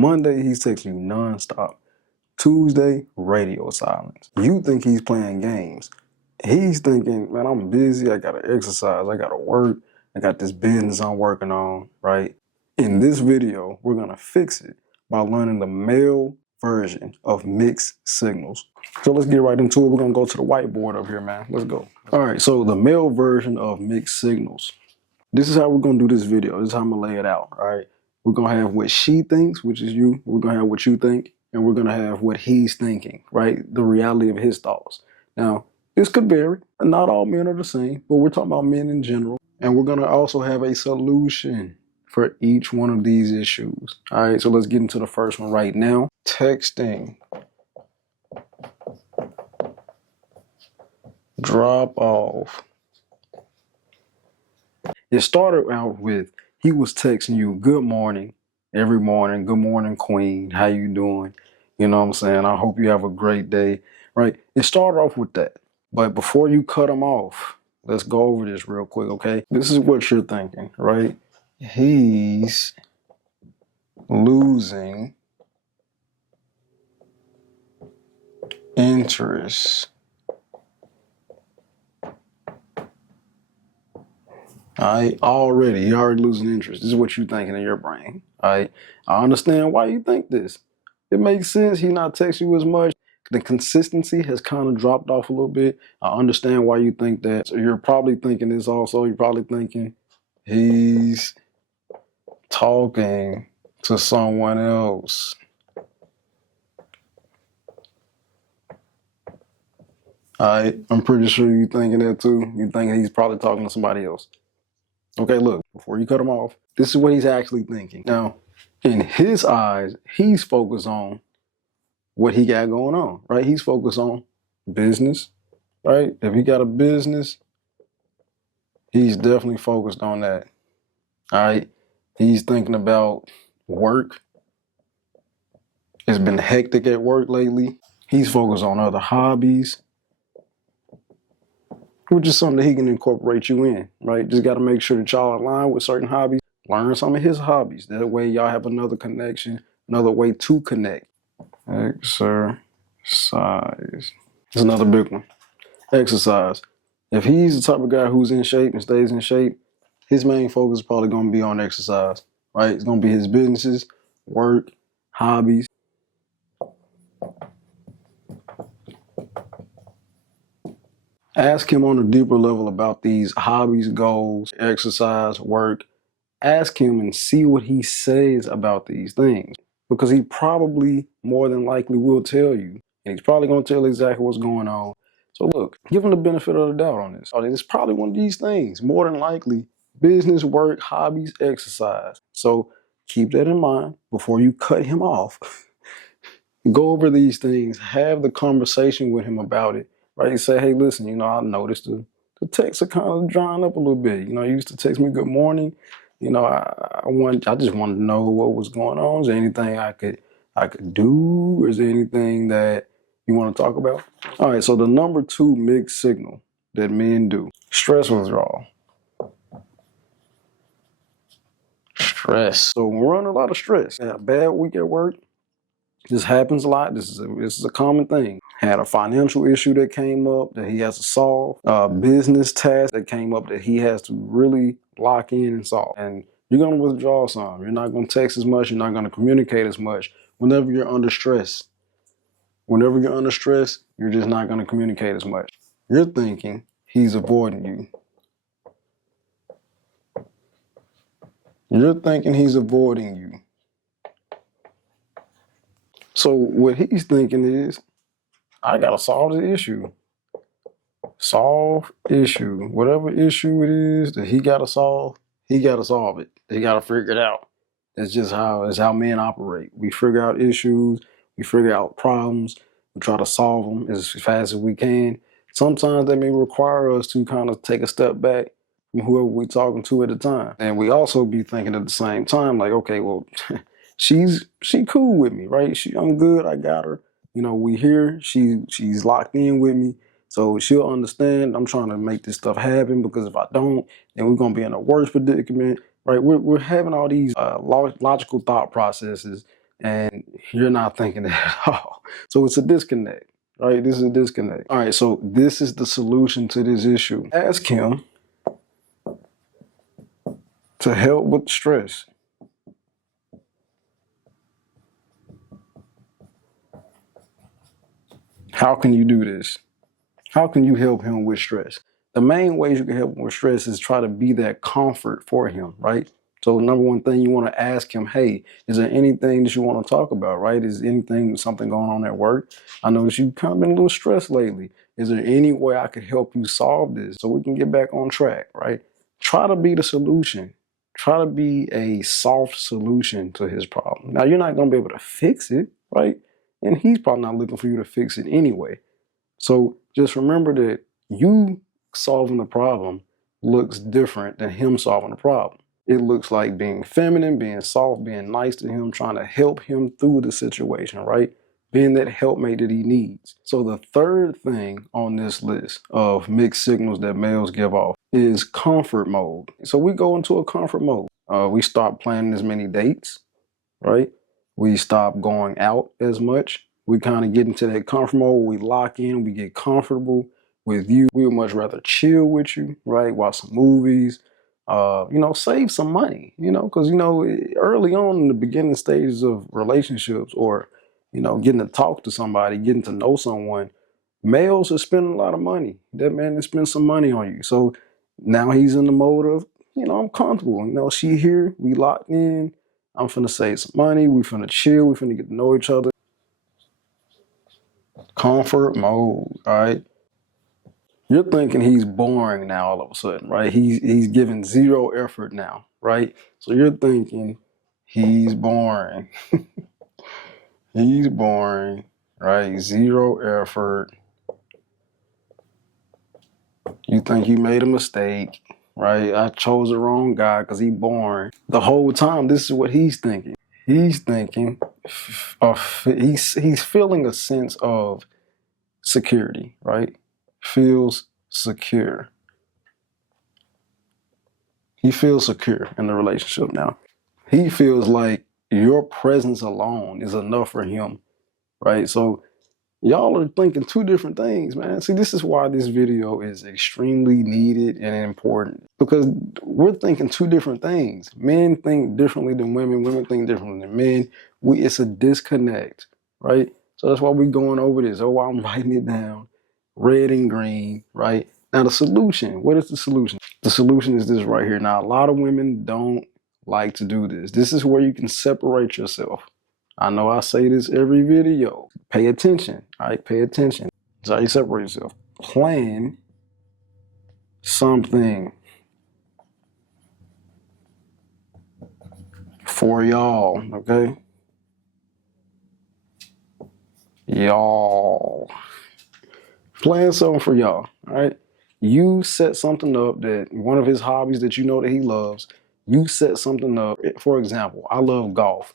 Monday, he's texting you nonstop. Tuesday, radio silence. You think he's playing games. He's thinking, man, I'm busy. I gotta exercise. I gotta work. I got this business I'm working on, right? In this video, we're gonna fix it by learning the male version of mixed signals. So let's get right into it. We're gonna go to the whiteboard up here, man. Let's go. All right, so the male version of mixed signals. This is how we're gonna do this video. This is how I'm gonna lay it out, all right? We're gonna have what she thinks, which is you. We're gonna have what you think, and we're gonna have what he's thinking, right? The reality of his thoughts. Now, this could vary. Not all men are the same, but we're talking about men in general. And we're gonna also have a solution for each one of these issues. All right, so let's get into the first one right now. Texting. Drop off. It started out with, he was texting you, good morning, every morning. Good morning, queen. How you doing? You know what I'm saying? I hope you have a great day, right? It started off with that. But before you cut him off, let's go over this real quick, okay? This is what you're thinking, right? He's losing interest. All right, you're already losing interest. This is what you're thinking in your brain. All right, I understand why you think this. It makes sense. He's not texting you as much. The consistency has kind of dropped off a little bit. I understand why you think that. So you're probably thinking this also. You're probably thinking he's talking to someone else. All right, I'm pretty sure you're thinking that too. You're thinking he's probably talking to somebody else. Okay, look, before you cut him off, this is what he's actually thinking. Now, in his eyes, he's focused on what he got going on, right? He's focused on business, right? If he got a business, he's definitely focused on that, all right? He's thinking about work. It's been hectic at work lately. He's focused on other hobbies, which is something that he can incorporate you in, right? Just got to make sure that y'all align with certain hobbies. Learn some of his hobbies. That way y'all have another connection, another way to connect. Exercise. It's another big one. Exercise. If he's the type of guy who's in shape and stays in shape, his main focus is probably going to be on exercise, right? It's going to be his businesses, work, hobbies. Ask him on a deeper level about these hobbies, goals, exercise, work. Ask him and see what he says about these things, because he probably more than likely will tell you. And he's probably going to tell exactly what's going on. So look, give him the benefit of the doubt on this. It's probably one of these things, more than likely, business, work, hobbies, exercise. So keep that in mind before you cut him off. Go over these things, have the conversation with him about it. Right, you say, hey, listen, I noticed the texts are kind of drying up a little bit. You used to text me good morning. I just wanted to know what was going on. Is there anything I could do? Or is there anything that you want to talk about? All right, so the number 2 mixed signal that men do, stress withdrawal. Stress. So we're under a lot of stress. Had a bad week at work. This happens a lot. This is a common thing. Had a financial issue that came up that he has to solve. A business task that came up that he has to really lock in and solve. And you're going to withdraw some. You're not going to text as much. You're not going to communicate as much whenever you're under stress. Whenever you're under stress, you're just not going to communicate as much. You're thinking he's avoiding you. You're thinking he's avoiding you. So what he's thinking is, I got to solve the issue. Solve issue. Whatever issue it is that he got to solve, he got to solve it. He got to figure it out. It's just how men operate. We figure out issues. We figure out problems. We try to solve them as fast as we can. Sometimes they may require us to kind of take a step back from whoever we're talking to at the time. And we also be thinking at the same time, like, okay, well, she cool with me, right? I'm good. I got her. We here. She's locked in with me. So she'll understand I'm trying to make this stuff happen, because if I don't, then we're going to be in a worse predicament, right? We're having all these logical thought processes and you're not thinking that at all. So it's a disconnect, right? This is a disconnect. All right, so this is the solution to this issue. Ask him to help with stress. How can you do this? How can you help him with stress? The main ways you can help him with stress is try to be that comfort for him, right? So number one thing you want to ask him, hey, is there anything that you want to talk about, right? Is something going on at work? I noticed you've kind of been a little stressed lately. Is there any way I could help you solve this so we can get back on track, right? Try to be the solution. Try to be a soft solution to his problem. Now, you're not going to be able to fix it, right? And he's probably not looking for you to fix it anyway. So just remember that you solving the problem looks different than him solving the problem. It looks like being feminine, being soft, being nice to him, trying to help him through the situation, right? Being that helpmate that he needs. So the third thing on this list of mixed signals that males give off is comfort mode. So we go into a comfort mode. We stop planning as many dates, right? We stop going out as much. We kind of get into that comfort mode. We lock in, we get comfortable with you. We would much rather chill with you, right? Watch some movies, save some money, because, early on in the beginning stages of relationships or, getting to talk to somebody, getting to know someone, males are spending a lot of money. That man has spent some money on you. So now he's in the mode of, I'm comfortable. She here, we locked in. I'm finna save some money. We finna chill. We finna get to know each other. Comfort mode, all right? You're thinking he's boring now all of a sudden, right? He's giving zero effort now, right? So you're thinking he's boring. He's boring, right? Zero effort. You think you made a mistake, right? I chose the wrong guy because he's boring. The whole time, this is what he's thinking. He's thinking, he's feeling a sense of security, right? Feels secure. He feels secure in the relationship now. He feels like your presence alone is enough for him, right? So y'all are thinking two different things, man. See, this is why this video is extremely needed and important, because we're thinking two different things. Men think differently than women. Women think differently than men. It's a disconnect, right? So that's why we're going over this. Oh, I'm writing it down, red and green, right? Now the solution, what is the solution? The solution is this right here. Now, a lot of women don't like to do this. This is where you can separate yourself. I know I say this every video. Pay attention, all right? Pay attention. That's how you separate yourself. Plan something for y'all, okay? Y'all. Plan something for y'all, all right? You set something up that one of his hobbies that you know that he loves, you set something up. For example, I love golf,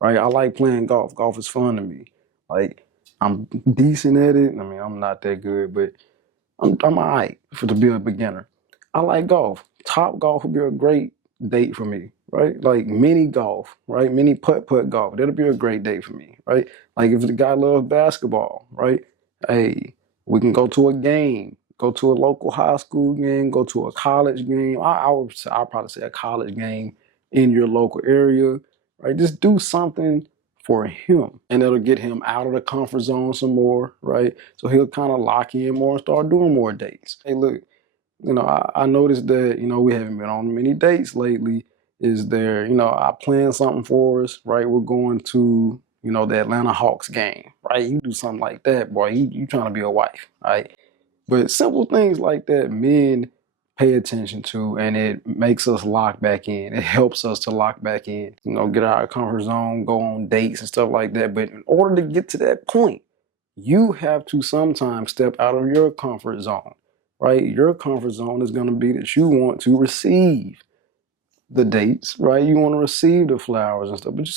right? I like playing golf. Golf is fun to me. Like, I'm decent at it. I mean, I'm not that good, but I'm all right to be a beginner. I like golf. Top golf would be a great date for me, right? Like mini golf, right? Mini putt golf. That'll be a great date for me, right? Like if the guy loves basketball, right? Hey, we can go to a game, go to a local high school game, go to a college game. I'll probably say a college game in your local area, right? Just do something for him, and it'll get him out of the comfort zone some more, right? So he'll kind of lock in more and start doing more dates. Hey, look, I noticed that, we haven't been on many dates lately. Is there, I planned something for us, right? We're going to, the Atlanta Hawks game, right? You do something like that, boy, you trying to be a wife, right? But simple things like that, men pay attention to, and it makes us lock back in. It helps us to lock back in, get out of our comfort zone, go on dates and stuff like that. But in order to get to that point, you have to sometimes step out of your comfort zone, right? Your comfort zone is going to be that you want to receive the dates, right? You want to receive the flowers and stuff. But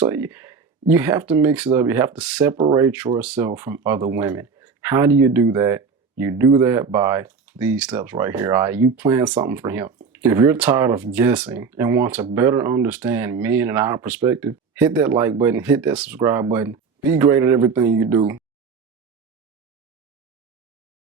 you have to mix it up. You have to separate yourself from other women. How do you do that? You do that by these steps right here. All right, you plan something for him. If you're tired of guessing and want to better understand men and our perspective, hit that like button, hit that subscribe button. Be great at everything you do.